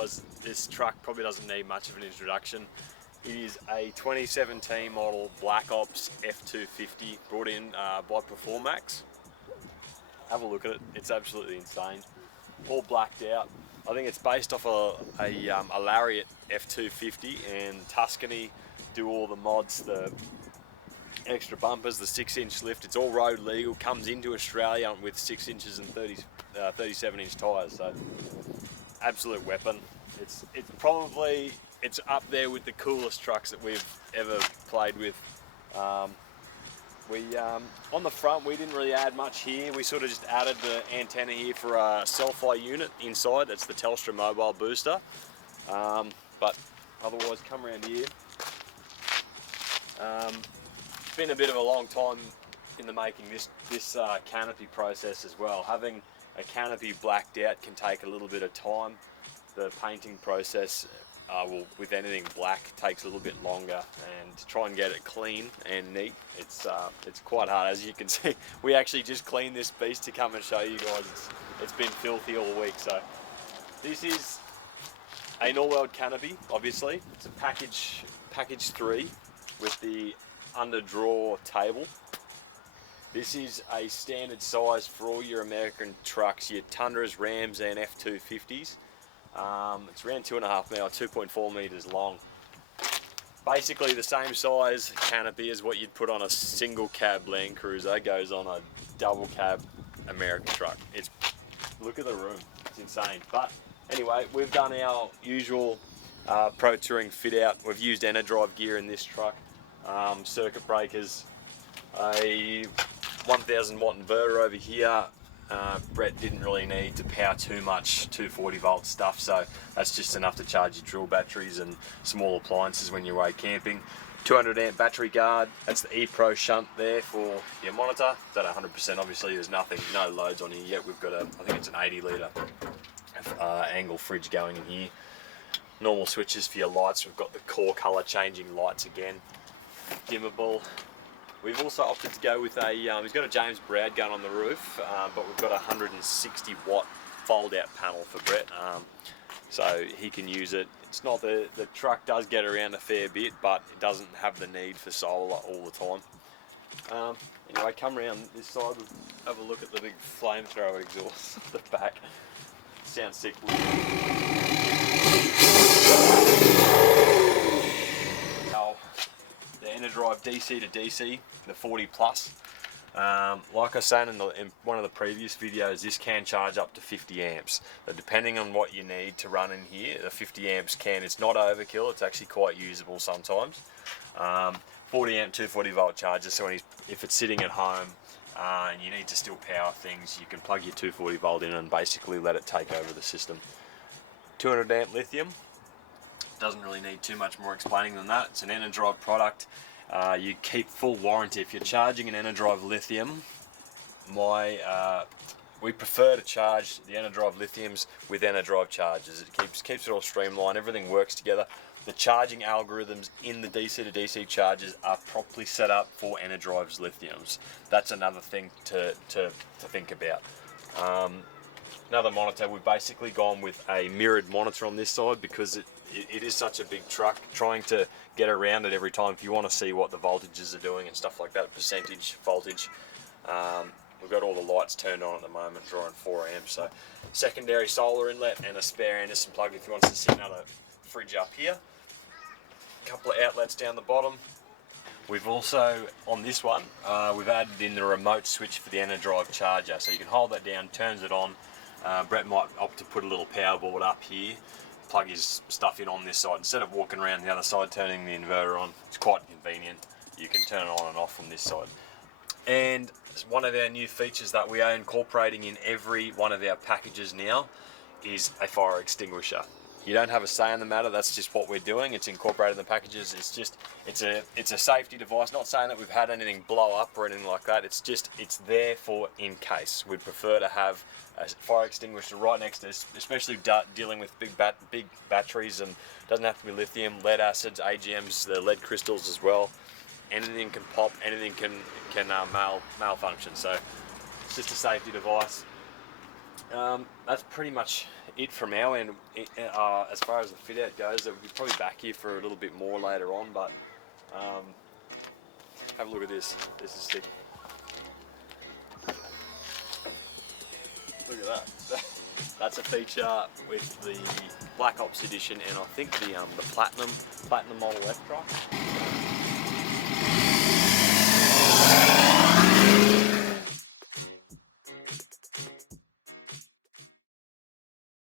guys, this truck probably doesn't need much of an introduction. It is a 2017 model Black Ops F250 brought in by Performax. Have a look at it, it's absolutely insane. All blacked out. I think it's based off a Lariat F250, and Tuscany do all the mods, the extra bumpers, the 6-inch lift. It's all road legal, comes into Australia with 6 inches and 37-inch tyres, so absolute weapon. It's up there with the coolest trucks that we've ever played with. On the front, we didn't really add much here. We sort of just added the antenna here for a cell-fi unit inside. That's the Telstra mobile booster. But otherwise, come around here. It's been a bit of a long time in the making, this canopy process as well. Having a canopy blacked out can take a little bit of time. The painting process, with anything black, takes a little bit longer, and to try and get it clean and neat, it's quite hard. As you can see, we actually just cleaned this beast to come and show you guys. It's been filthy all week. So this is a Norweld canopy, obviously. It's a package 3 with the underdraw table. This is a standard size for all your American trucks, your Tundras, Rams and F250s. It's around 2.5 metres, 2.4 metres long. Basically the same size canopy as what you'd put on a single cab Land Cruiser goes on a double cab American truck. Look at the room, it's insane. But anyway, we've done our usual Pro Touring fit out. We've used Enerdrive gear in this truck, circuit breakers, a 1000 watt inverter over here. Brett didn't really need to power too much 240 volt stuff, so that's just enough to charge your drill batteries and small appliances when you're away camping. 200 amp battery guard, that's the E-Pro shunt there for your monitor. It's at 100%, obviously there's no loads on here yet. We've got I think it's an 80 litre angle fridge going in here. Normal switches for your lights. We've got the core colour changing lights again, dimmable. We've also opted to go with he's got a James Brad gun on the roof, but we've got a 160 watt fold out panel for Brett, so he can use it. It's not the truck does get around a fair bit, but it doesn't have the need for solar all the time. Anyway, come around this side, we'll have a look at the big flamethrower exhaust at the back. Sounds sick. The Enerdrive DC to DC, the 40 plus. Like I was saying in one of the previous videos, this can charge up to 50 amps. So depending on what you need to run in here, the 50 amps it's not overkill, it's actually quite usable sometimes. 40 amp 240 volt charger, so if it's sitting at home and you need to still power things, you can plug your 240 volt in and basically let it take over the system. 200 amp lithium. Doesn't really need too much more explaining than that. It's an Enerdrive product. You keep full warranty if you're charging an Enerdrive lithium. We prefer to charge the Enerdrive lithiums with Enerdrive chargers. It keeps it all streamlined. Everything works together. The charging algorithms in the DC to DC chargers are properly set up for Enerdrive's lithiums. That's another thing to think about. Another monitor, we've basically gone with a mirrored monitor on this side because it is such a big truck. Trying to get around it every time if you want to see what the voltages are doing and stuff like that, percentage voltage. We've got all the lights turned on at the moment, drawing 4 amps. So secondary solar inlet and a spare Anderson plug if you want to see another fridge up here. A couple of outlets down the bottom. We've also, on this one, we've added in the remote switch for the Enerdrive charger. So you can hold that down, turns it on. Brett might opt to put a little power board up here, plug his stuff in on this side. Instead of walking around the other side turning the inverter on, it's quite convenient. You can turn it on and off from this side. And one of our new features that we are incorporating in every one of our packages now is a fire extinguisher. You don't have a say in the matter, that's just what we're doing. It's incorporated in the packages. It's a safety device. Not saying that we've had anything blow up or anything like that. It's there for in case. We'd prefer to have a fire extinguisher right next to us, especially dealing with big batteries, and doesn't have to be lithium, lead acids, AGMs, the lead crystals as well. Anything can pop, anything can malfunction. So it's just a safety device. That's pretty much it from our end. As far as the fit out goes, we'll be probably back here for a little bit more later on, but have a look at this. This is sick. Look at that. That's a feature with the Black Ops edition, and I think the Platinum Model F truck.